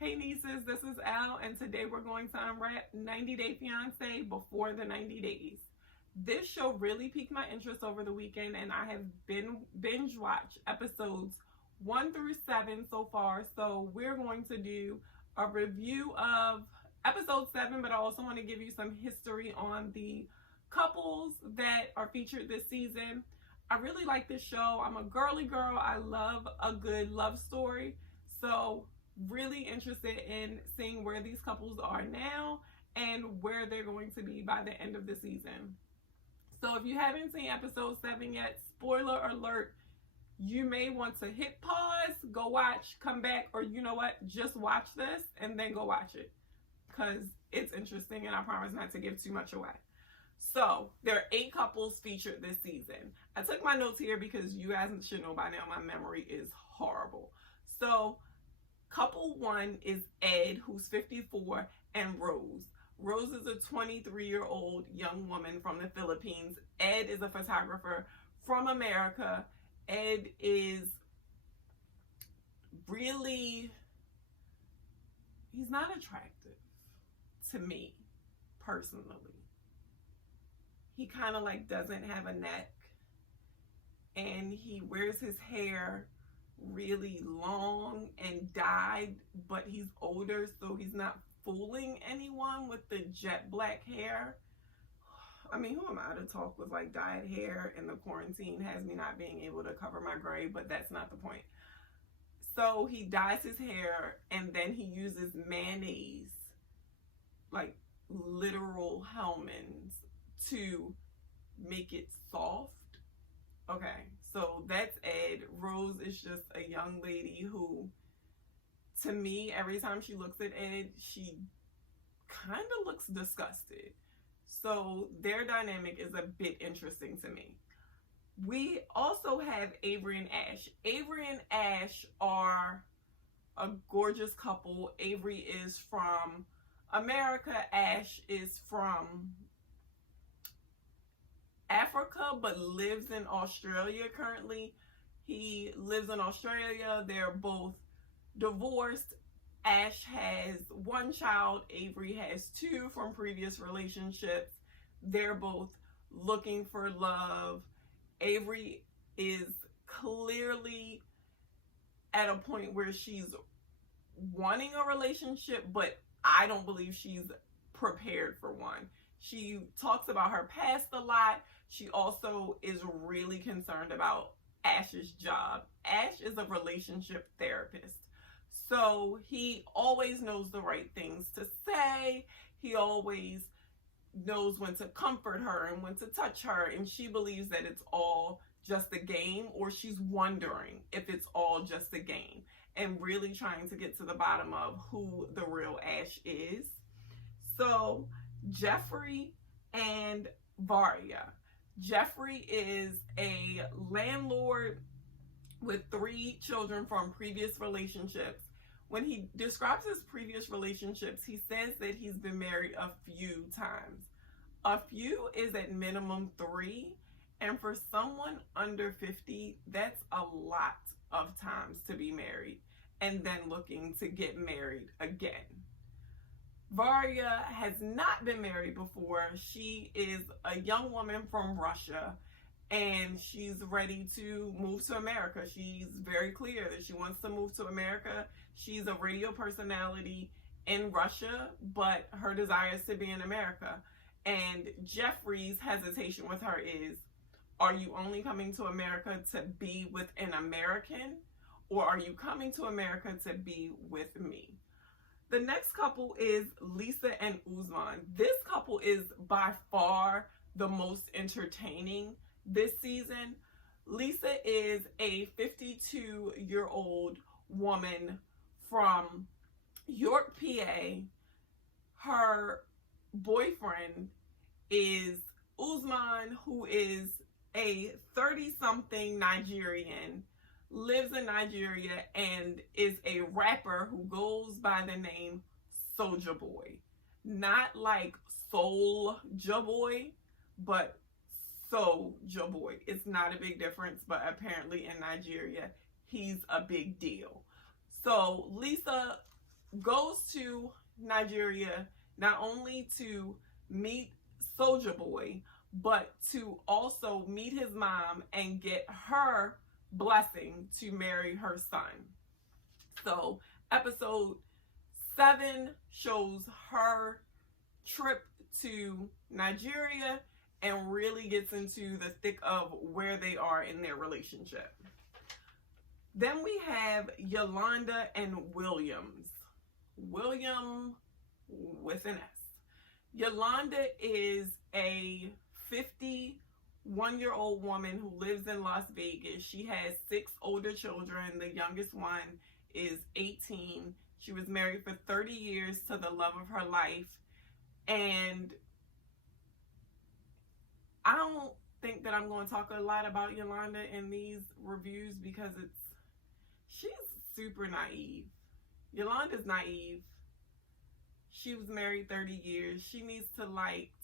Hey nieces, this is Al, and today we're going to unwrap 90 Day Fiancé Before the 90 Days. This show really piqued my interest over the weekend, and I have been binge watched episodes 1 through 7 so far. So we're going to do a review of episode 7, but I also want to give you some history on the couples that are featured this season. I really like this show. I'm a girly girl. I love a good love story. So really interested in seeing where these couples are now and where they're going to be by the end of the season. So if you haven't seen episode 7 yet, spoiler alert, you may want to hit pause, go watch, come back, or you know what, just watch this and then go watch it because it's interesting and I promise not to give too much away. So there are 8 couples featured this season. I took my notes here because you guys should know by now my memory is horrible. So couple 1 is Ed, who's 54, and Rose. Rose is a 23-year-old young woman from the Philippines. Ed is a photographer from America. Ed is really, he's not attractive to me, personally. He kind of like doesn't have a neck, and he wears his hair really long and dyed, but he's older, so he's not fooling anyone with the jet black hair. I mean, who am I to talk with like dyed hair, and the quarantine has me not being able to cover my gray, but that's not the point. So he dyes his hair and then he uses mayonnaise, like literal Hellmann's, to make it soft. Okay, so that's Ed. Rose is just a young lady who, to me, every time she looks at Ed, she kind of looks disgusted. So their dynamic is a bit interesting to me. We also have Avery and Ash. Avery and Ash are a gorgeous couple. Avery is from America. Ash is from Africa, but lives in Australia currently. He lives in Australia. They're both divorced. Ash has 1 child. Avery has 2 from previous relationships. They're both looking for love. Avery is clearly at a point where she's wanting a relationship, but I don't believe she's prepared for one. She talks about her past a lot. She also is really concerned about Ash's job. Ash is a relationship therapist. So he always knows the right things to say. He always knows when to comfort her and when to touch her. And she believes that it's all just a game, or she's wondering if it's all just a game and really trying to get to the bottom of who the real Ash is. So Jeffrey and Varia. Jeffrey is a landlord with 3 children from previous relationships. When he describes his previous relationships, he says that he's been married a few times. A few is at minimum 3, and for someone under 50, that's a lot of times to be married and then looking to get married again. Varia has not been married before. She is a young woman from Russia, and she's ready to move to America. She's very clear that she wants to move to America. She's a radio personality in Russia, but her desire is to be in America. And Jeffrey's hesitation with her is, are you only coming to America to be with an American, or are you coming to America to be with me? The next couple is Lisa and Uzman. This couple is by far the most entertaining this season. Lisa is a 52-year-old woman from York, PA. Her boyfriend is Uzman, who is a 30-something Nigerian, lives in Nigeria, and is a rapper who goes by the name Soulja Boy. Not like Soulja Boy, but Soulja Boy. It's not a big difference, but apparently in Nigeria, he's a big deal. So Lisa goes to Nigeria not only to meet Soulja Boy, but to also meet his mom and get her blessing to marry her son. So episode 7 shows her trip to Nigeria and really gets into the thick of where they are in their relationship. Then we have Yolanda and Williams. William with an S. Yolanda is a 51-year-old woman who lives in Las Vegas. She has 6 older children. The youngest one is 18. She was married for 30 years to the love of her life. And I don't think that I'm going to talk a lot about Yolanda in these reviews because she's super naive. Yolanda's naive. She was married 30 years. She needs to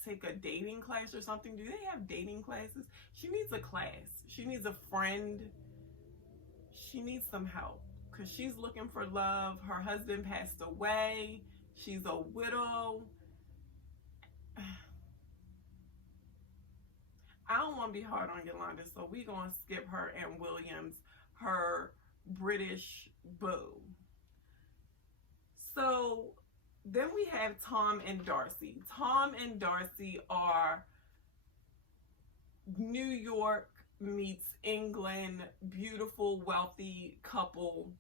take a dating class or something. Do they have dating classes? She needs a class. She needs a friend. She needs some help because she's looking for love. Her husband passed away. She's a widow. I don't want to be hard on Yolanda, so we're going to skip her and Williams, her British beau. So then we have Tom and Darcy. Tom and Darcy are New York meets England, beautiful, wealthy couple.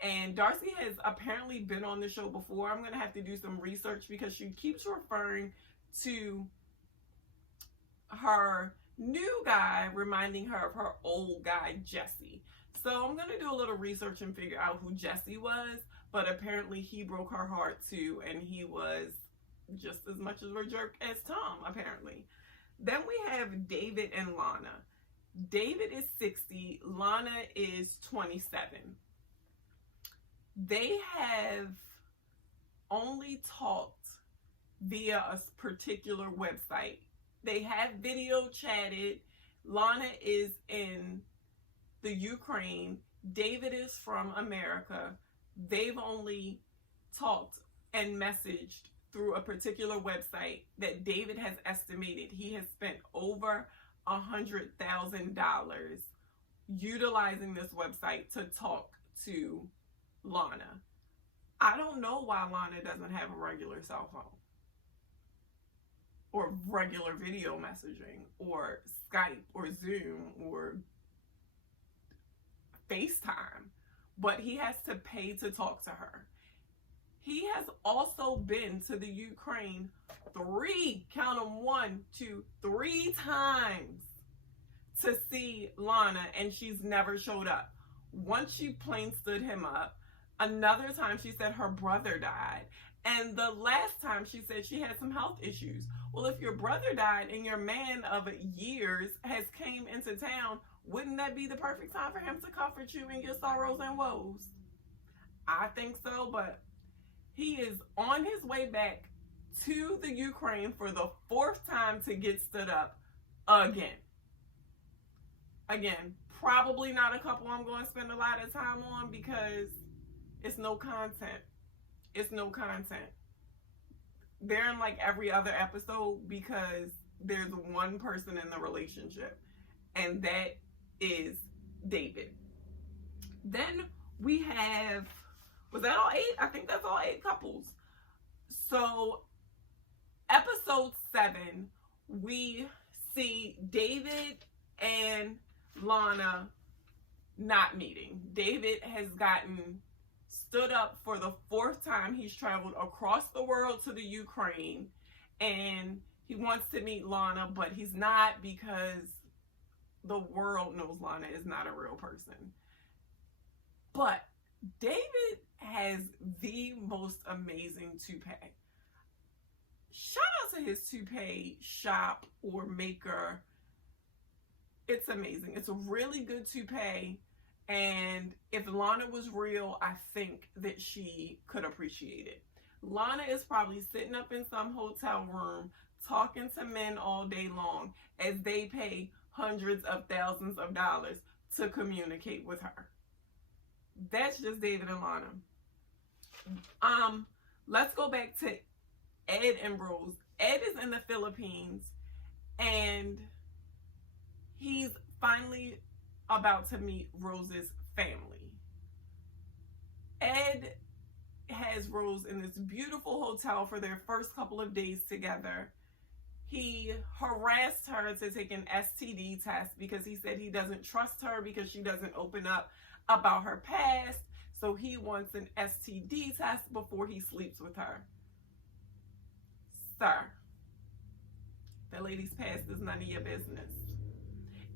And Darcy has apparently been on the show before. I'm going to have to do some research because she keeps referring to her new guy reminding her of her old guy, Jesse. So I'm going to do a little research and figure out who Jesse was. But apparently he broke her heart too, and he was just as much of a jerk as Tom, apparently. Then we have David and Lana. David is 60, Lana is 27. They have only talked via a particular website. They have video chatted. Lana is in the Ukraine. David is from America. They've only talked and messaged through a particular website that David has estimated he has spent over $100,000 utilizing this website to talk to Lana. I don't know why Lana doesn't have a regular cell phone or regular video messaging or Skype or Zoom or FaceTime. But he has to pay to talk to her. He has also been to the Ukraine 3 times to see Lana, and she's never showed up. Once she plain stood him up. Another time she said her brother died. And the last time she said she had some health issues. Well, if your brother died and your man of years has came into town, wouldn't that be the perfect time for him to comfort you in your sorrows and woes? I think so, but he is on his way back to the Ukraine for the 4th time to get stood up again. Again, probably not a couple I'm going to spend a lot of time on because it's no content. It's no content. They're in every other episode because there's one person in the relationship, and that is David. Then we have, was that all 8? I think that's all 8 couples. So episode 7, we see David and Lana not meeting. David has gotten stood up for the 4th time. He's traveled across the world to the Ukraine, and he wants to meet Lana, but he's not because the world knows Lana is not a real person. But David has the most amazing toupee. Shout out to his toupee shop or maker. It's amazing. It's a really good toupee. And if Lana was real, I think that she could appreciate it. Lana is probably sitting up in some hotel room talking to men all day long as they pay hundreds of thousands of dollars to communicate with her. That's just David and Lana. Let's go back to Ed and Rose. Ed is in the Philippines, and he's finally about to meet Rose's family. Ed has Rose in this beautiful hotel for their first couple of days together. He harassed her to take an STD test because he said he doesn't trust her because she doesn't open up about her past. So he wants an STD test before he sleeps with her. Sir, the lady's past is none of your business.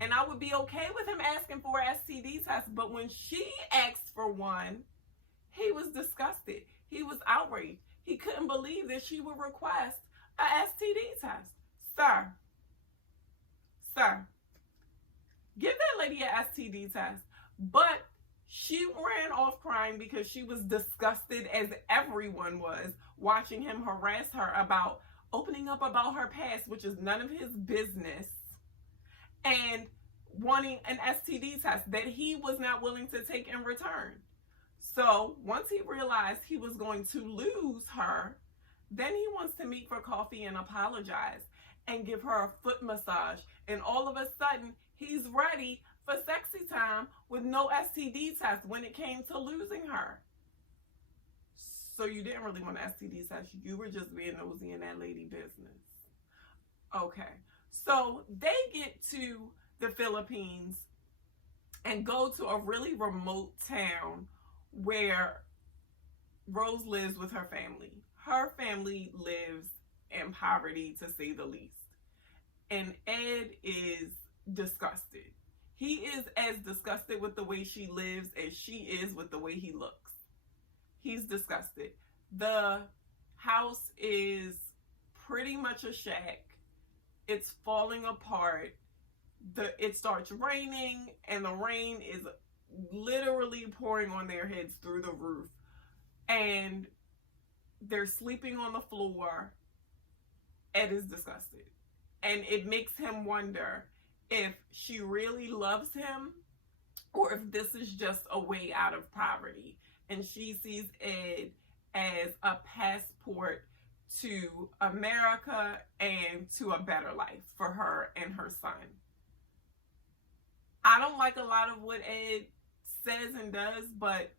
And I would be okay with him asking for an STD test, but when she asked for one, he was disgusted. He was outraged. He couldn't believe that she would request a STD test. Sir, give that lady an STD test. But she ran off crying because she was disgusted, as everyone was, watching him harass her about opening up about her past, which is none of his business, and wanting an STD test that he was not willing to take in return. So once he realized he was going to lose her, then he wants to meet for coffee and apologize and give her a foot massage. And all of a sudden, he's ready for sexy time with no STD test when it came to losing her. So you didn't really want an STD test. You were just being nosy in that lady business. Okay. So they get to the Philippines and go to a really remote town where Rose lives with her family. Her family lives in poverty, to say the least. And Ed is disgusted. He is as disgusted with the way she lives as she is with the way he looks. He's disgusted. The house is pretty much a shack. It's falling apart. It starts raining, and the rain is literally pouring on their heads through the roof. And they're sleeping on the floor. Ed is disgusted. And it makes him wonder if she really loves him or if this is just a way out of poverty. And she sees Ed as a passport to America and to a better life for her and her son. I don't like a lot of what Ed says and does, but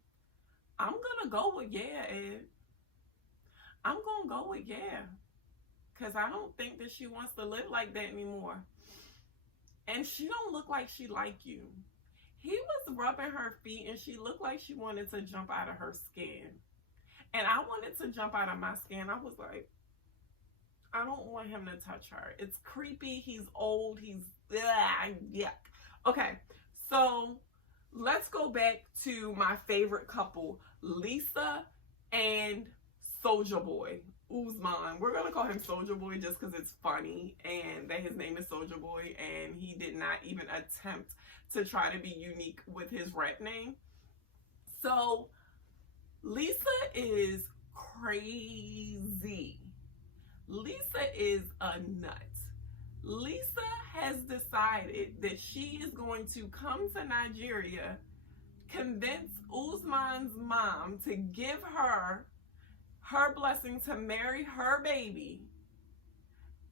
I'm going to go with yeah, Ed. I'm going to go with yeah. Because I don't think that she wants to live like that anymore. And she don't look like she like you. He was rubbing her feet and she looked like she wanted to jump out of her skin. And I wanted to jump out of my skin. I was like, I don't want him to touch her. It's creepy. He's old. He's, yuck. Okay, so let's go back to my favorite couple, Lisa and Soulja Boy. Uzman. We're going to call him Soulja Boy just because it's funny and that his name is Soulja Boy and he did not even attempt to try to be unique with his rap name. So Lisa is crazy. Lisa is a nut. Lisa has decided that she is going to come to Nigeria, convince Uzman's mom to give her blessing to marry her baby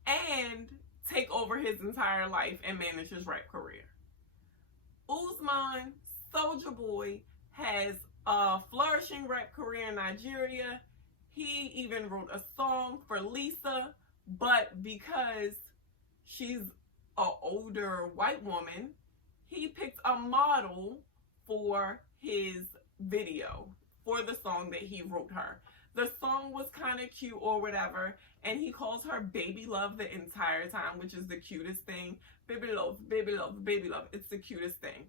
and take over his entire life and manage his rap career. Uzman, Soulja Boy, has a flourishing rap career in Nigeria. He even wrote a song for Lisa, but because she's an older white woman, he picked a model for his video, for the song that he wrote her. The song was kind of cute or whatever, and he calls her baby love the entire time, which is the cutest thing. Baby love, baby love, baby love. It's the cutest thing.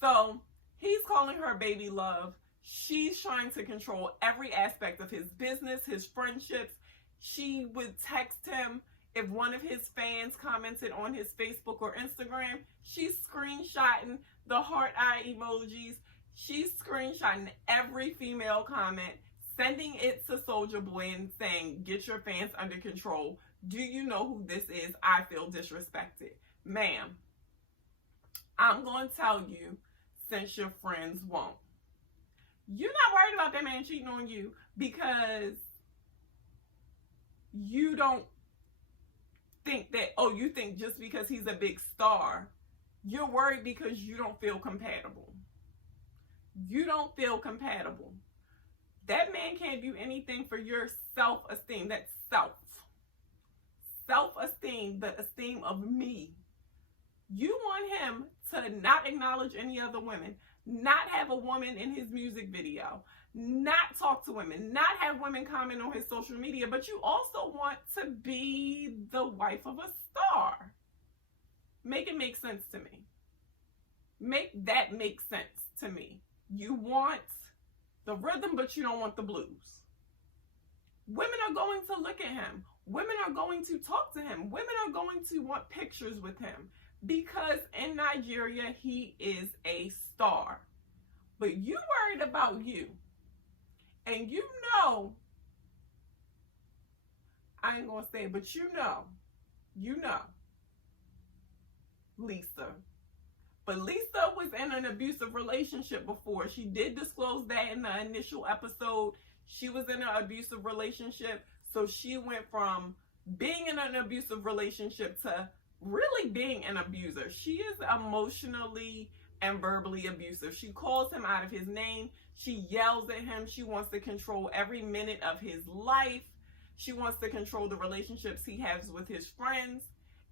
So he's calling her baby love. She's trying to control every aspect of his business, his friendships. She would text him if one of his fans commented on his Facebook or Instagram. She's screenshotting the heart eye emojis. She's screenshotting every female comment, sending it to Soulja Boy and saying, get your fans under control. Do you know who this is? I feel disrespected. Ma'am, I'm going to tell you, since your friends won't. You're not worried about that man cheating on you because you don't think that, oh, you think just because he's a big star, you're worried because you don't feel compatible. You don't feel compatible. That man can't do anything for your self-esteem. That's self. Self-esteem, the esteem of me. You want him to not acknowledge any other women, not have a woman in his music video, not talk to women, not have women comment on his social media, but you also want to be the wife of a star. Make it make sense to me. Make that make sense to me. You want the rhythm, but you don't want the blues. Women are going to look at him. Women are going to talk to him. Women are going to want pictures with him because in Nigeria, he is a star. But you worried about you. And you know, I ain't going to say it, but you know, Lisa. But Lisa was in an abusive relationship before. She did disclose that in the initial episode. She was in an abusive relationship. So she went from being in an abusive relationship to really being an abuser. She is emotionally and verbally abusive. She calls him out of his name. She yells at him. She wants to control every minute of his life. She wants to control the relationships he has with his friends.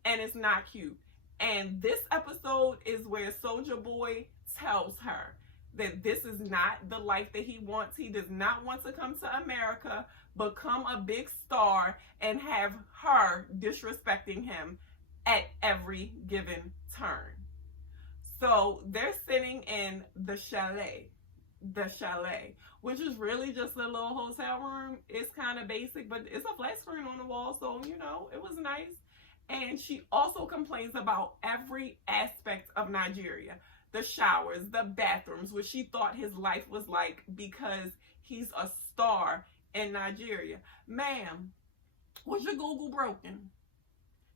And it's not cute. And this episode is where Soulja Boy tells her that this is not the life that he wants. He does not want to come to America, become a big star, and have her disrespecting him at every given turn. So they're sitting in the chalet, which is really just a little hotel room. It's kind of basic, but it's a flat screen on the wall, so, you know, it was nice. And she also complains about every aspect of Nigeria. The showers, the bathrooms, which she thought his life was like because he's a star in Nigeria. Ma'am, was your Google broken?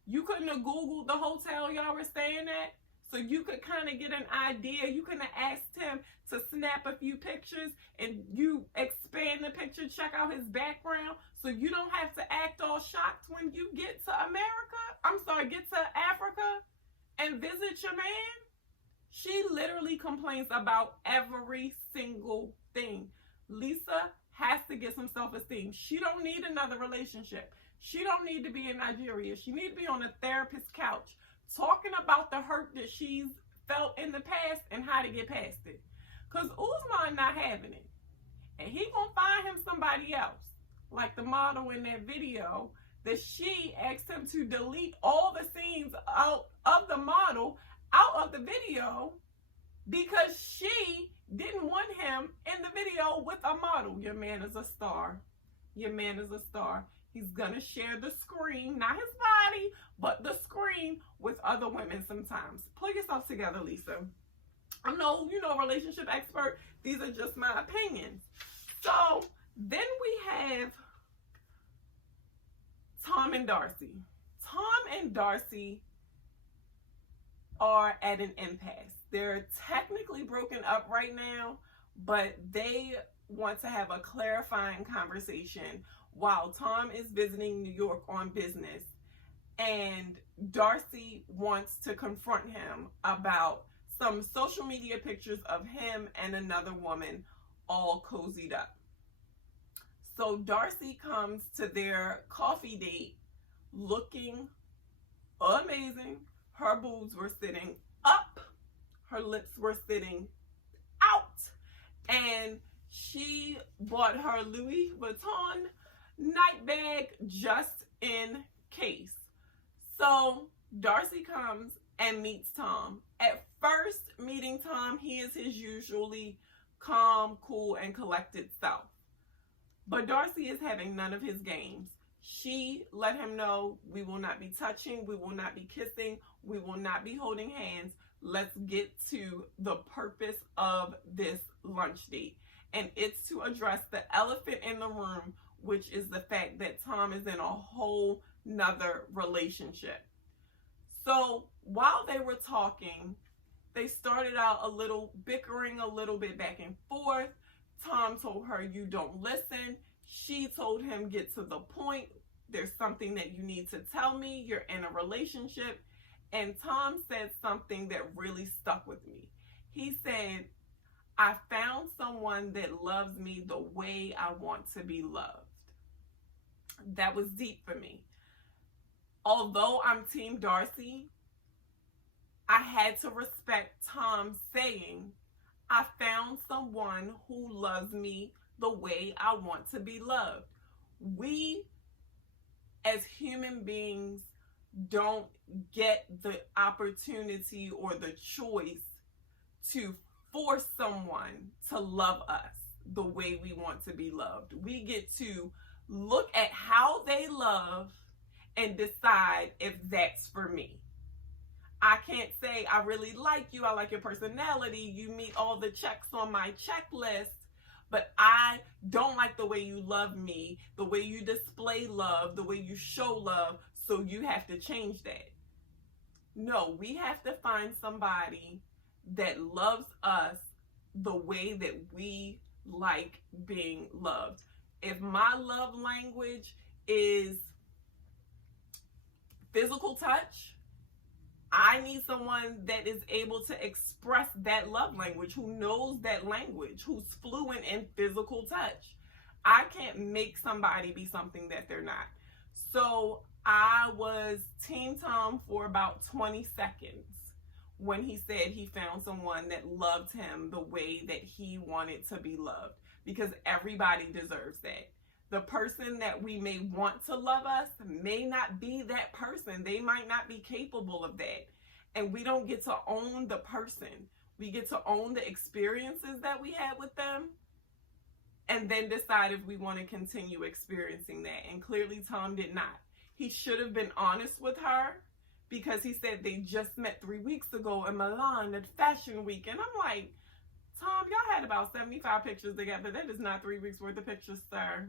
You couldn't have Googled the hotel y'all were staying at? So you could kind of get an idea. You could have asked him to snap a few pictures and you expand the picture, check out his background, so you don't have to act all shocked when you get to get to Africa and visit your man. She literally complains about every single thing. Lisa has to get some self-esteem. She don't need another relationship. She don't need to be in Nigeria. She needs to be on a therapist's couch talking about the hurt that she's felt in the past and how to get past it. Because Usman not having it. And he gonna find him somebody else. Like the model in that video that she asked him to delete all the scenes out of the model out of the video because she didn't want him in the video with a model. Your man is a star. Your man is a star. He's gonna share the screen, not his body, but the screen with other women sometimes. Pull yourself together, Lisa. I'm no, relationship expert. These are just my opinions. So then we have Tom and Darcy. Tom and Darcy are at an impasse. They're technically broken up right now, but they want to have a clarifying conversation while Tom is visiting New York on business, and Darcy wants to confront him about some social media pictures of him and another woman all cozied up. So Darcy comes to their coffee date looking amazing. Her boobs were sitting up, her lips were sitting out, and she bought her Louis Vuitton night bag just in case. So Darcy comes and meets Tom. At first meeting Tom, he is his usually calm, cool, and collected self. But Darcy is having none of his games. She let him know, we will not be touching, we will not be kissing, we will not be holding hands. Let's get to the purpose of this lunch date. And it's to address the elephant in the room, which is the fact that Tom is in a whole nother relationship. So while they were talking, they started out a little bickering, a little bit back and forth. Tom told her, you don't listen. She told him, get to the point. There's something that you need to tell me. You're in a relationship. And Tom said something that really stuck with me. He said, I found someone that loves me the way I want to be loved. That was deep for me. Although I'm Team Darcy, I had to respect Tom saying, I found someone who loves me the way I want to be loved. We, as human beings, don't get the opportunity or the choice to force someone to love us the way we want to be loved. We get to look at how they love and decide if that's for me. I can't say, I really like you, I like your personality, you meet all the checks on my checklist, but I don't like the way you love me, the way you display love, the way you show love, so you have to change that. No, we have to find somebody that loves us the way that we like being loved. If my love language is physical touch, I need someone that is able to express that love language, who knows that language, who's fluent in physical touch. I can't make somebody be something that they're not. So I was Team Tom for about 20 seconds when he said he found someone that loved him the way that he wanted to be loved, because everybody deserves that. The person that we may want to love us may not be that person. They might not be capable of that. And we don't get to own the person. We get to own the experiences that we had with them and then decide if we want to continue experiencing that. And clearly Tom did not. He should have been honest with her, because he said they just met 3 weeks ago in Milan at Fashion Week. And I'm like, Tom, y'all had about 75 pictures together. That is not 3 weeks worth of pictures, sir.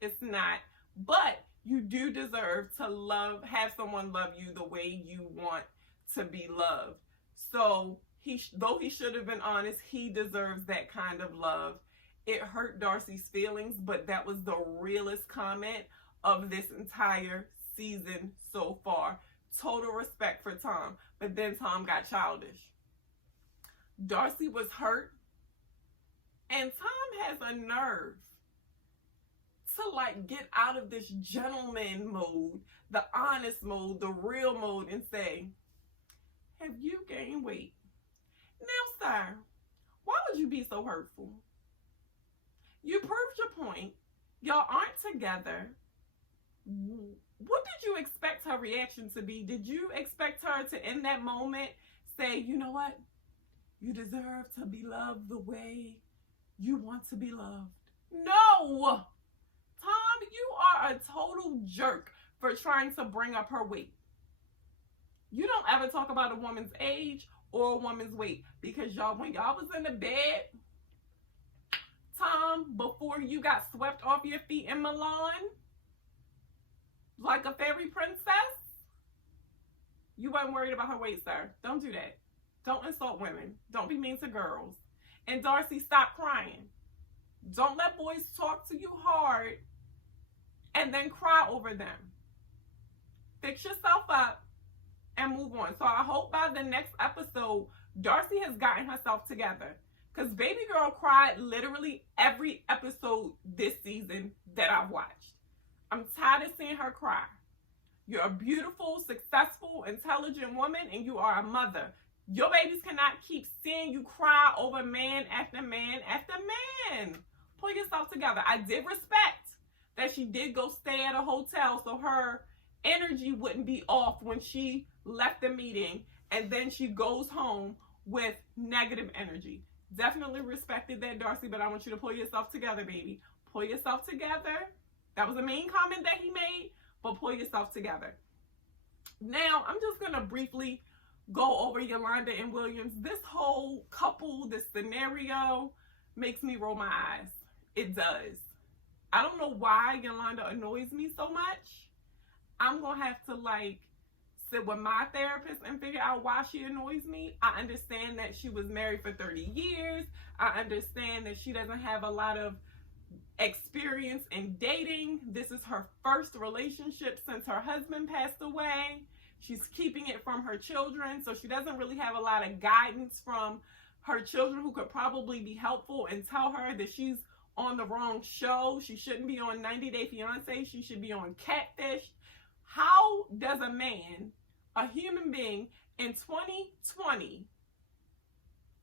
It's not. But you do deserve to have someone love you the way you want to be loved. So though he should have been honest, he deserves that kind of love. It hurt Darcy's feelings, but that was the realest comment of this entire season so far. Total respect for Tom. But then Tom got childish. Darcy was hurt. And Tom has a nerve to get out of this gentleman mode, the honest mode, the real mode, and say, have you gained weight? Now, sir, why would you be so hurtful? You proved your point. Y'all aren't together. What did you expect her reaction to be? Did you expect her to, in that moment, say, you know what? You deserve to be loved the way you want to be loved? No! Tom, you are a total jerk for trying to bring up her weight. You don't ever talk about a woman's age or a woman's weight, because when y'all was in the bed, Tom, before you got swept off your feet in Milan, like a fairy princess, you weren't worried about her weight, sir. Don't do that. Don't insult women. Don't be mean to girls. And Darcy, stop crying. Don't let boys talk to you hard and then cry over them. Fix yourself up and move on. So I hope by the next episode, Darcy has gotten herself together. Because baby girl cried literally every episode this season that I've watched. I'm tired of seeing her cry. You're a beautiful, successful, intelligent woman, and you are a mother. Your babies cannot keep seeing you cry over man after man after man. Pull yourself together. I did respect that she did go stay at a hotel so her energy wouldn't be off when she left the meeting, and then she goes home with negative energy. Definitely respected that, Darcy, but I want you to pull yourself together, baby. Pull yourself together. That was a mean comment that he made, but pull yourself together. Now, I'm just going to briefly go over Yolanda and Williams. This whole couple, this scenario, makes me roll my eyes. It does. I don't know why Yolanda annoys me so much. I'm going to have to, sit with my therapist and figure out why she annoys me. I understand that she was married for 30 years. I understand that she doesn't have a lot of experience in dating. This is her first relationship since her husband passed away. She's keeping it from her children, so she doesn't really have a lot of guidance from her children who could probably be helpful and tell her that she's on the wrong show. She shouldn't be on 90 Day Fiancé. She should be on Catfish. How does a man, a human being in 2020,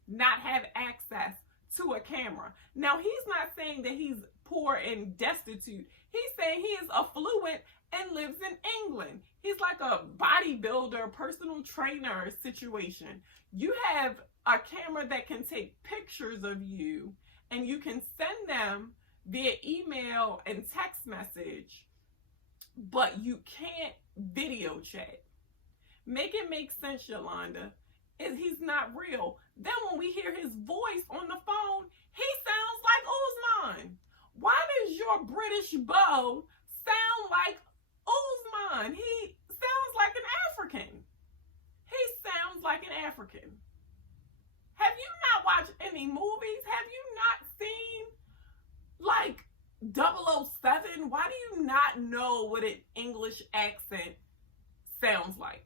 not have access to a camera? Now, he's not saying that he's poor and destitute. He's saying he is affluent and lives in England. He's like a bodybuilder, personal trainer situation. You have a camera that can take pictures of you, and you can send them via email and text message, but you can't video chat. Make it make sense, Yolanda. He's not real. Then when we hear his voice on the phone, he sounds like Usman. Why does your British beau sound like Usman? He sounds like an African. He sounds like an African. Have you not watched any movies? Have you not seen like 007? Why do you not know what an English accent sounds like?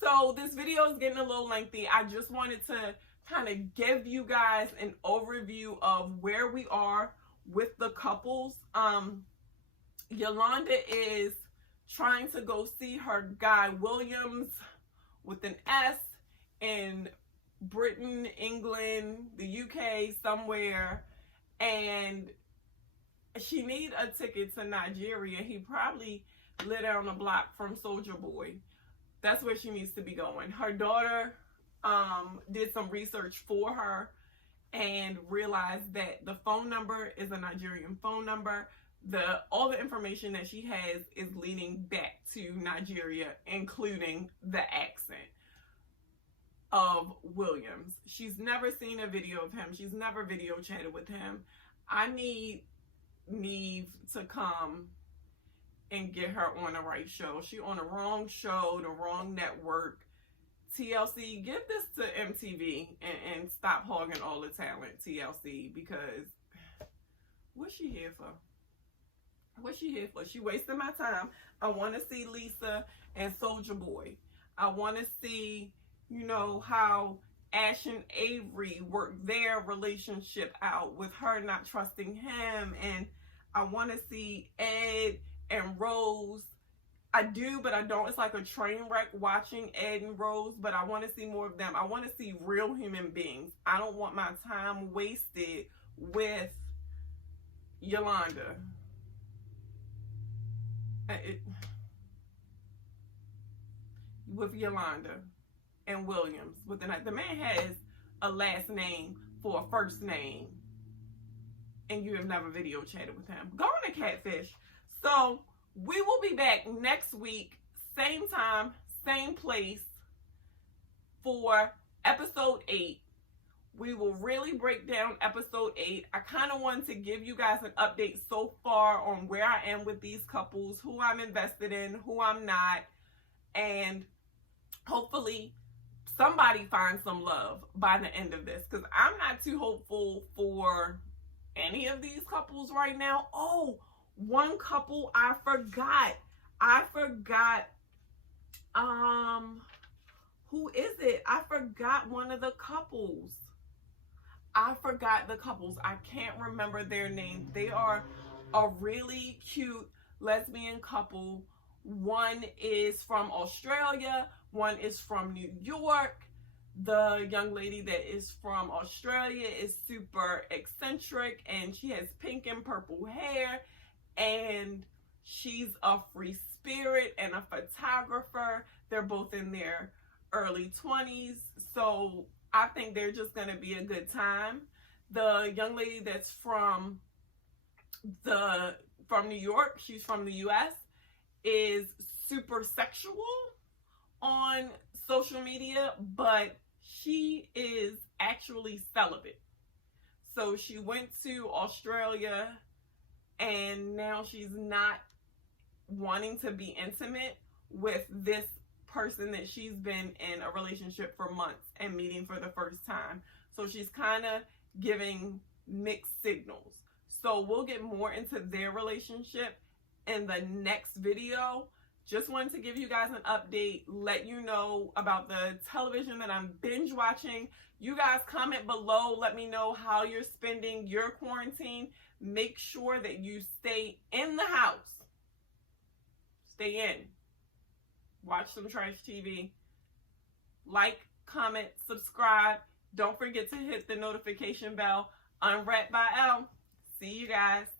So this video is getting a little lengthy. I just wanted to kind of give you guys an overview of where we are with the couples. Yolanda is trying to go see her guy Williams with an S in Britain, England, the UK, somewhere, and she need a ticket to Nigeria. He probably live down the block from Soldier Boy. That's where she needs to be going. Her daughter did some research for her and realized that the phone number is a Nigerian phone number. All the information that she has is leaning back to Nigeria, including the accent of Williams. She's never seen a video of him. She's never video chatted with him. I need Neve to come and get her on the right show. She on the wrong show, the wrong network. TLC, give this to MTV and stop hogging all the talent, TLC, because what's she here for? What's she here for? She wasting my time. I want to see Lisa and Soldier Boy. I want to see, you know, how Ash and Avery worked their relationship out with her not trusting him. And I want to see Ed and Rose. I do, but I don't. It's like a train wreck watching Ed and Rose, but I want to see more of them. I want to see real human beings. I don't want my time wasted with Yolanda. With Yolanda and Williams. With the man has a last name for a first name, and you have never video chatted with him. Go on to Catfish. So we will be back next week, same time, same place, for episode 8. We will really break down episode 8. I kind of wanted to give you guys an update so far on where I am with these couples, who I'm invested in, who I'm not, and hopefully somebody finds some love by the end of this, because I'm not too hopeful for any of these couples right now. Oh, one couple I forgot. Who is it? I forgot one of the couples. I forgot the couples. I can't remember their names. They are a really cute lesbian couple. One is from Australia. One is from New York. The young lady that is from Australia is super eccentric, and she has pink and purple hair, and she's a free spirit and a photographer. They're both in their early 20s, so I think they're just going to be a good time. The young lady that's from New York, she's from the US, is super sexual on social media, but she is actually celibate. So she went to Australia, and now she's not wanting to be intimate with this person that she's been in a relationship for months and meeting for the first time. So she's kind of giving mixed signals. So we'll get more into their relationship in the next video. Just wanted to give you guys an update, let you know about the television that I'm binge watching. You guys comment below, let me know how you're spending your quarantine. Make sure that you stay in the house. Stay in. Watch some trash TV. Like, comment, subscribe. Don't forget to hit the notification bell. UnWrapped by Elle. See you guys.